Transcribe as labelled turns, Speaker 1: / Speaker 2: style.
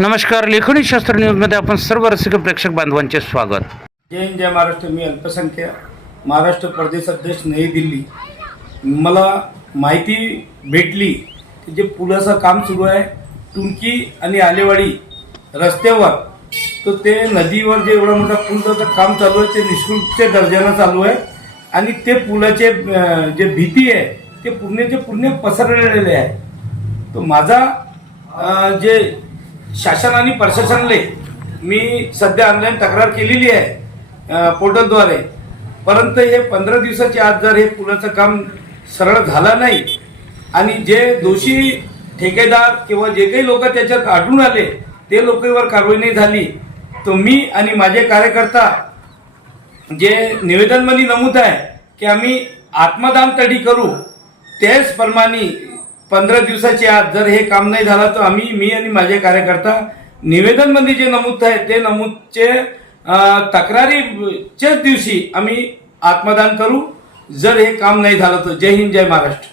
Speaker 1: नमस्कार लेखणी शास्त्र न्यूजमध्ये आपण सर्व रसिक प्रेक्षक बांधवांचे स्वागत.
Speaker 2: जय हिंद जय महाराष्ट्र. मी अल्पसंख्याक महाराष्ट्र प्रदेश अध्यक्ष नवी दिल्ली. मला माहिती भेटली की जे पुलाचं काम सुरू आहे टुंकी आणि आलेवाडी रस्त्यावर तर ते नदीवर जे एवढा मोठा पुलाचं काम चालू आहे ते निष्कृतच्या दर्जानं चालू आहे. आणि ते पुलाचे जे भीती आहे ते पूर्णचे पूर्ण पसरलेले आहे. तो माझा जे शासन आणि प्रशासनाले मी सध्या ऑनलाईन तक्रार केलेली आहे पोर्टलद्वारे. परंतु हे पंधरा दिवसाच्या आत जर हे पुलाचं काम सरळ झालं नाही आणि जे दोषी ठेकेदार किंवा जे काही लोक त्याच्यात आढळून आले ते लोकांवर कारवाई नाही झाली तर मी आणि माझे कार्यकर्ता जे निवेदनमध्ये नमूद आहे की आम्ही आत्मदान तडी करू त्याचप्रमाणे पंधरा दिवसाच्या आत जर हे काम नाही झालं तर आम्ही मी आणि माझे कार्यकर्ता निवेदनमध्ये जे नमूद आहे ते नमूदचे तक्रारीच्याच दिवशी आम्ही आत्मदान करू. जर हे काम नाही झालं तर जय हिंद जय महाराष्ट्र.